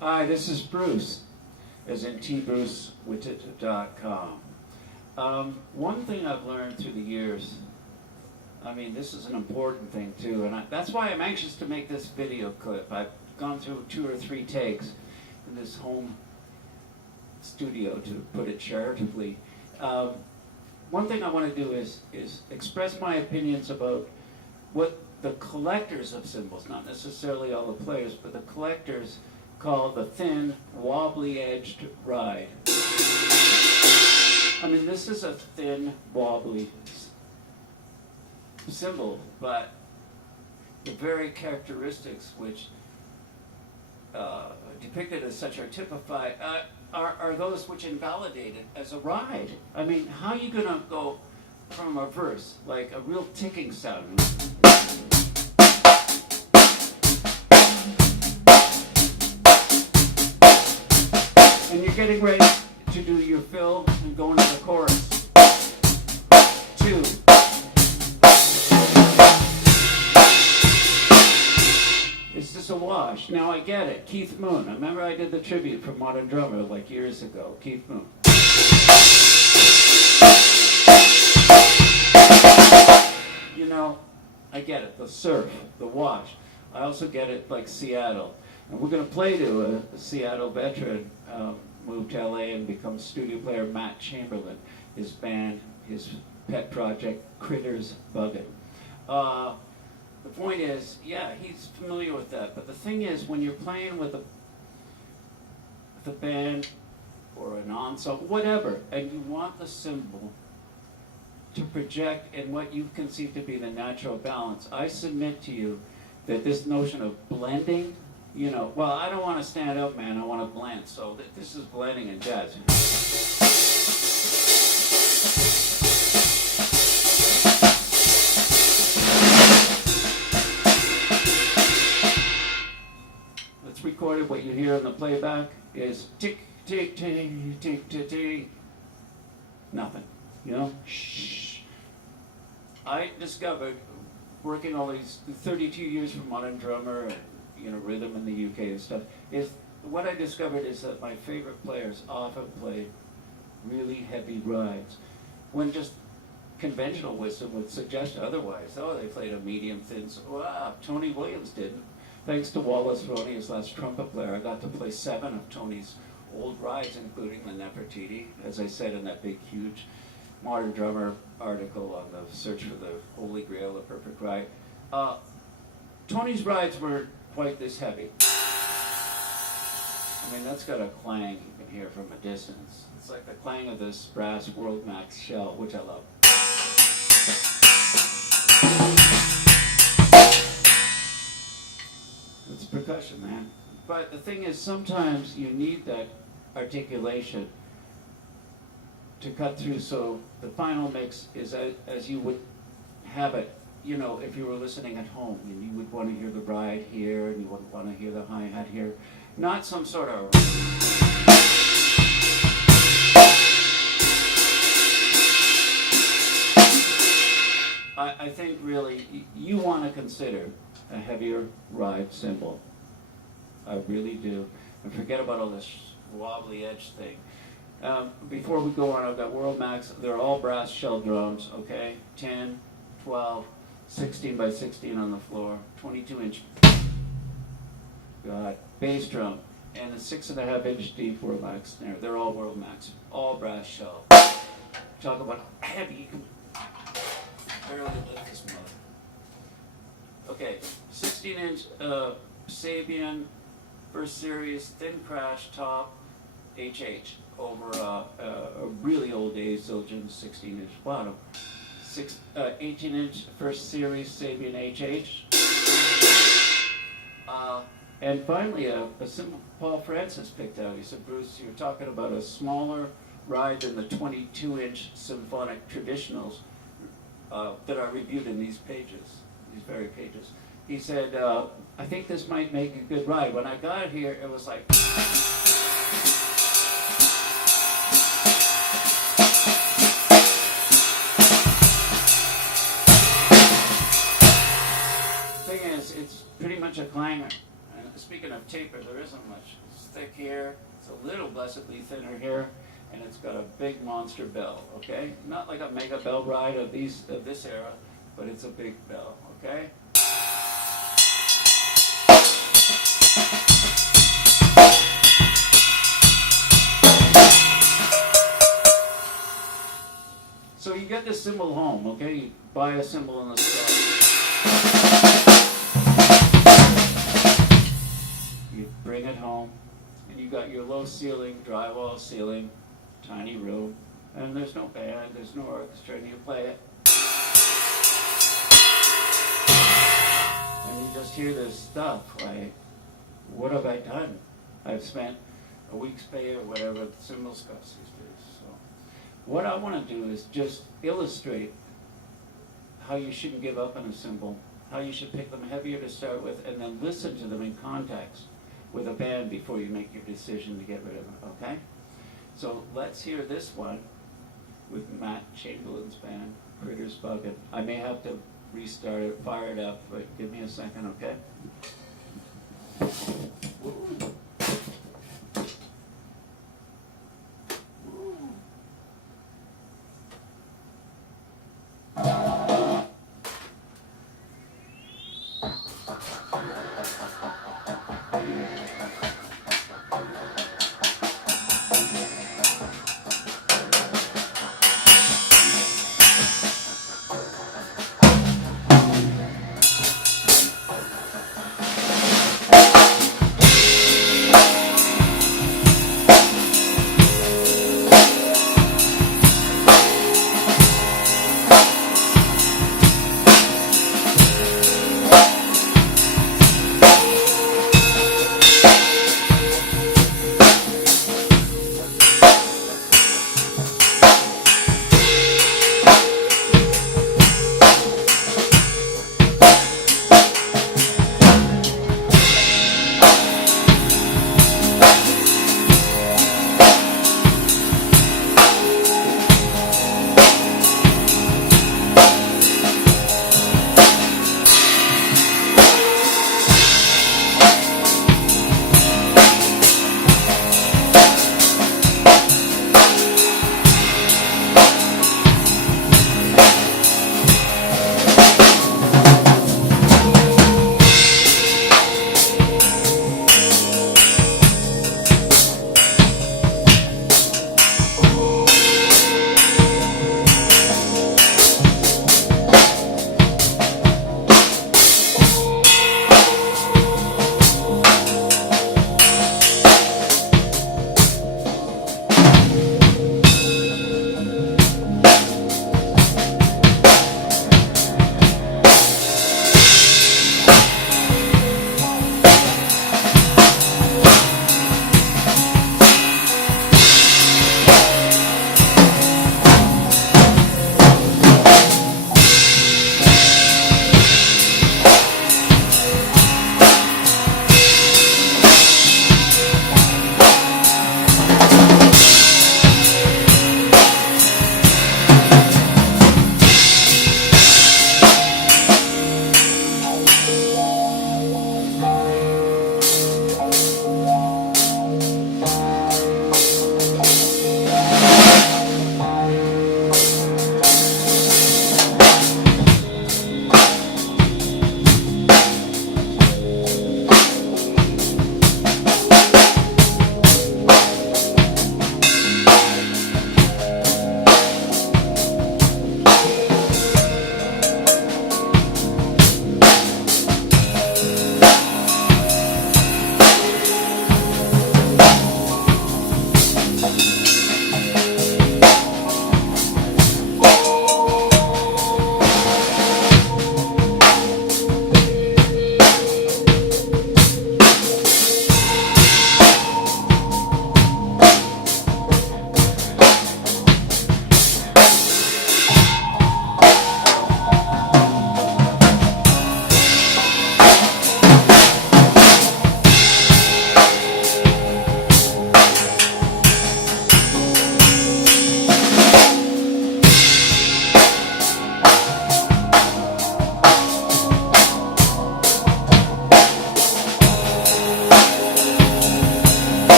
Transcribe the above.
Hi, this is Bruce, as in tbrucewittet.com. One thing I've learned through the years, I mean, this is an important thing too, and that's why I'm anxious to make this video clip. I've gone through 2 or 3 takes in this home studio, to put it charitably. One thing I want to do is express my opinions about what the collectors of cymbals, not necessarily all the players, but the collectors call the thin, wobbly-edged ride. I mean, this is a thin, wobbly cymbal, but the very characteristics which depicted as such are typified are those which invalidate it as a ride. I mean, how are you going to go from a verse, like a real ticking sound, and you're getting ready to do your fill and go into the chorus. 2. Is this a wash? Now I get it. Keith Moon. I remember I did the tribute for Modern Drummer like years ago. Keith Moon. You know, I get it. The surf, the wash. I also get it like Seattle. And we're going to play to a Seattle veteran, moved to LA and become studio player, Matt Chamberlain. His band, his pet project, Critters Buggin'. The point is, yeah, he's familiar with that. But the thing is, when you're playing with a band or an ensemble, whatever, and you want the cymbal to project in what you conceive to be the natural balance, I submit to you that this notion of blending, you know, well, I don't want to stand up, man, I want to blend. So this is blending in jazz. Let's record it. What you hear in the playback is tick, tick, tick, tick, tick, tick. Nothing, you know? Shh. I discovered, working all these 32 years for Modern Drummer and, you know, rhythm in the UK and stuff, is what I discovered is that my favorite players often play really heavy rides, when just conventional wisdom would suggest otherwise. Oh, they played a medium thin, wow, Tony Williams didn't. Thanks to Wallace Roney, his last trumpet player, I got to play 7 of Tony's old rides, including the Nefertiti, as I said in that big, huge Modern Drummer article on the search for the Holy Grail, the perfect ride. Tony's rides were quite this heavy. I mean, that's got a clang you can hear from a distance. It's like the clang of this brass World Max shell, which I love. It's percussion, man. But the thing is, sometimes you need that articulation to cut through, so the final mix is as you would have it, you know, if you were listening at home, and you would want to hear the ride here, and you would want to hear the hi-hat here. Not some sort of... I think really you want to consider a heavier ride cymbal. I really do. And forget about all this wobbly edge thing. Before we go on, I've got World Max. They're all brass shell drums, okay? 10, 12, 16 by 16 on the floor, 22-inch bass drum, and a 6.5-inch deep World Max snare. They're all World Max, all brass shell. Talk about heavy. You can barely lift this mother. Okay, 16-inch Sabian, first series, thin crash top, HH, over a really old days Zildjian 16-inch bottom. 18-inch first series Sabian HH. And finally, a cymbal Paul Francis picked out. He said, Bruce, you're talking about a smaller ride than the 22-inch symphonic traditionals that are reviewed in these pages, these very pages. He said, I think this might make a good ride. When I got here, it was like... thing is, it's pretty much a clanger. speaking of taper, there isn't much. It's thick here, it's a little blessedly thinner here, and it's got a big monster bell, okay? Not like a mega bell ride of this era, but it's a big bell, okay? So you get this cymbal home, okay? You buy a cymbal in the store. You bring it home, and you got your low ceiling, drywall ceiling, tiny room, and there's no band, there's no orchestra, and you play it. And you just hear this stuff, like, what have I done? I've spent a week's pay or whatever the cymbals cost these days. So what I want to do is just illustrate how you shouldn't give up on a cymbal, how you should pick them heavier to start with, and then listen to them in context with a band before you make your decision to get rid of them, okay? So let's hear this one with Matt Chamberlain's band, Critters Buggin'. I may have to restart it, fire it up, but give me a second, okay?